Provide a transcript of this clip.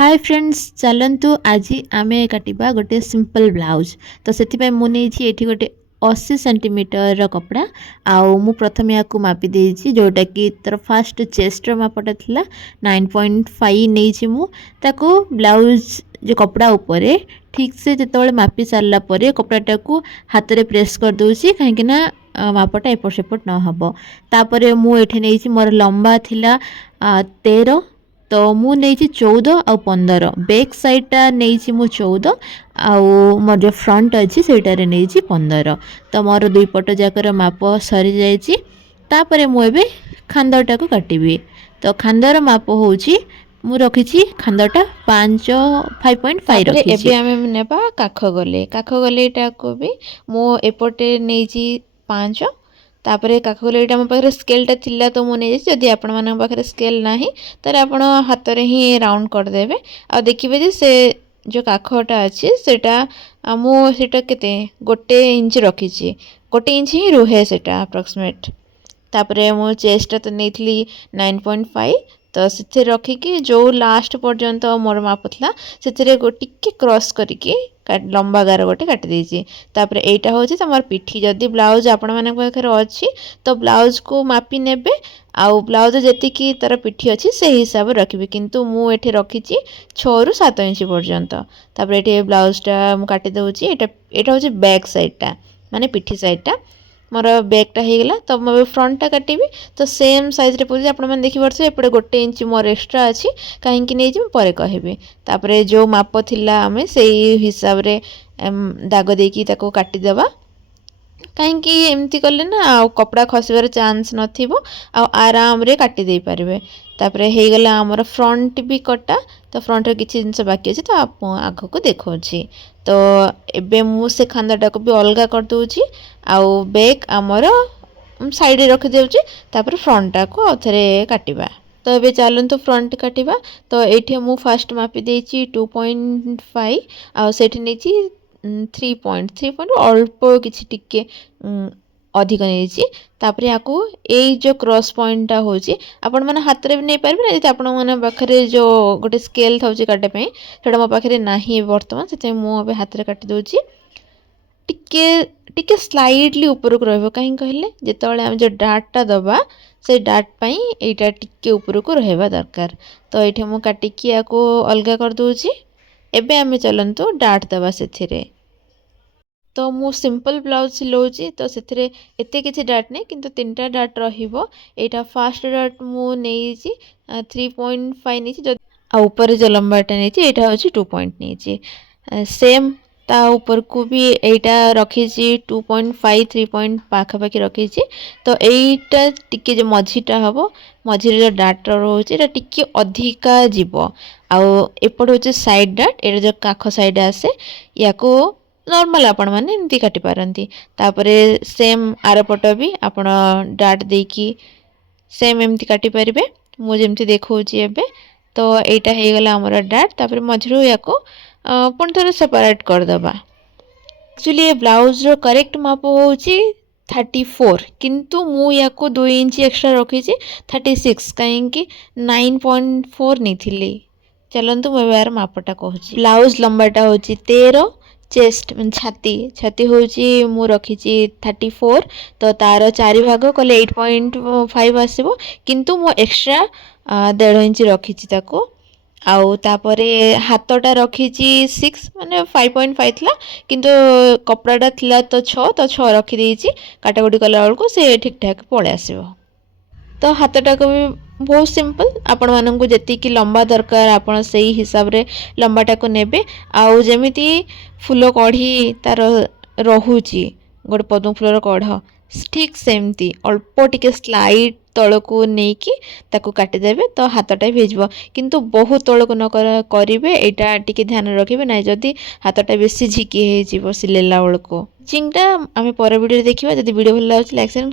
Hi friends चलतु आज आम काटिबा गोटे सिंपल ब्लाउज। तो से मुझे ये गोटे 80 सेंटीमीटर कपड़ा आउ मु प्रथम या मापी देछि जोटा कि तर फास्ट चेस्ट मापटा थिला 9.5 नहीं मु ताको ब्लाउज जो कपड़ा उपरे ठीक से जिते मापी सारा पर कपड़ाटा को हाथ में प्रेस कर दूसरी कहीं मापटा एपट सेपट न हम। तापर मुझे नहीं मोर लंबा थिला 13 तो मु नहीं 14 आ 15 बैक साइडटा नहीं मु 14 आउ मोर जो फ्रंट अच्छी सेटारे नहीं 15। तो मोर दुई पट जाकर माप सरी जाइए। तापर मुझे खांदटा को काटिबी। तो खांदर माप होची मु रखी खांदटा 5.5 रखी। एबे आमे नेबा काख गलेटा को भी मो एपटे नहीं 5। तापर काख गलेटा मो पाखरे स्केलटा थिला तो मु नहीं जदि आपण मन पाखरे स्केल नाही तारे आपण हाथ रे ही राउंड कर देबे। आ देखिबे जे से जो काखटा अछि सेटा मु सेटा केते 1 इंच रखिछि 1 इंच ही रुहे सेटा अप्रोक्सीमेट। तापर मो चेस्ट तो नहीं 9.5 तो से रखिकी जो लास्ट पर्यंत मोर माप था से टिके क्रॉस करके लंबा गार गोटे काटी देछि। तापर एटा होछि तमर पिठी जदि ब्लाउज आपण माने पाखरे अछि तो ब्लाउज को मापी नेबे आउ ब्लाउज जेतिकी तार पिठी अछि से हिसाब रखिबे। किंतु मु एठी रखिछि 6 रु 7 इंच पर्यंत। तापर एठी ब्लाउजटा मु काटी दउछि। एटा होछि बैक साइडटा माने पिठी साइडटा मोर बैकटा हो गला। तो मैं फ्रंटटा काटी तो सेम साइज रे पूछे आप देखी पारे एपटे 1 इंच मोर एक्सट्रा अच्छी कहीं नहीं पर कहबी। तापर जो माप थिला आमे से हिसाब रे दाग देकी ताको काटिदेबा कहीं एमती कले ना आ कपड़ा खसबार चांस नथिबो आ आराम रे काटी दे पारबे। तापर हो गला हमर फ्रंट भी कटा। तो फ्रंट रे किछि जिंस बाकी अछि तो आप आगो को देखौछि। तो एबे मु से खांदाटा को भी अलगा कर दूछि आउ बैक आमर साइड रखि देउछि। तापर फ्रंटटा को आथरे काटिबा। तो एबे चलंतु फ्रंट काटिबा। तो एठी मु फर्स्ट मापी देछि 2.5 आ सेठी नेछि 3.3 अल्प किछि टिके अधिक नहीं। तापर याकू ए जो क्रॉस पॉइंटटा होची आपण माने हाथ रे भी नहीं पारबे ना। जति आपण माने पाखरे जो गोटे स्केल थाउची काटे पई सेटा मो पाखरे नाही वर्तमान सेते मु अबे हाथ रे काटी दोची। टिके टिके स्लाइडली ऊपर को रहबो कहीं कहले जेतबेले हम जो डाटटा दबा से डाट पई एटा टिके ऊपर को रहबा दरकार। तो एठे मु काटिकी याकू अलगा कर दोची। एबे आमे चलंतु डाट दबा सेथिरे। तो मु सिंपल ब्लाउज सिलौची तो सेथिरे एते किछि डाट नै किंतु 3टा डाट रहिबो। एटा फर्स्ट डाट मु नेइची 3.5 नेइची जो आ ऊपर जो लंबाटा नेइची एटा होची 2 पॉइंट नेइची। सेम ता ऊपर को भी एटा रखिची 2.5 3 पॉइंट पाखा पाखी रखिची। तो एटा टिके जो मझीटा हबो मझीरे जो डाट रहउची एटा टिके अधिका जीवो। आ एपट होची साइड डाट एटा जो काख साइड आसे याको नॉर्मल आपण माने एमती काटी पारंती। तापरे सेम आरपट भी आपण डाट देकी सेम एमती काटी परिबे मु जेमती देखौची एबे। तो एटा हे गला हमर डाट। तापरे मझरू याको पुन थोड़ा सेपरेट कर दबा। एक्चुअली ये ब्लाउज रो करेक्ट माप होची 34 किंतु मु याको 2 इंच एक्स्ट्रा रखिची 36 कहीं कि 9.4 नहीं थिली। चलंतु मैं यार मापटा कहूची। ब्लाउज लंबाटा होची 13 चेस्ट छाती छाती होची मु रखिची 34 तो तार 4 भाग कले 8.5 आसीबो किंतु मु एक्स्ट्रा 1.5 इंच रखिची ताको। आउ तापरे हाथटा रखिची 6 माने 5.5 थिला किंतु कपड़ाटा थिला तो 6 रखी देइची काटाकुटी कला बेलको से ठीक ठाक पळे आसीबो। तो हाथटा को भी बहुत सिंपल आपण माननकु जति कि लंबा दरकार आपण सही हिसाब रे लंबाटा को नेबे। आउ जेमिति फूल कढ़ी तार रहुची गोटे पद्म फूलर कढ़ ठीक सेमती अल्प टिके स्लाइड तलको नेकी ताको काटी देबे तो हाथटा भेजबो। किंतु बहुत तलको न करिवे एटा टिके ध्यान रखिबे नै जदि हाथटा बेसी झिकी हे जिवो सिलेला बेलको। चिंगटा आमे पर वीडियो देखिबा। जदि वीडियो भल लागछ लाइक शेयर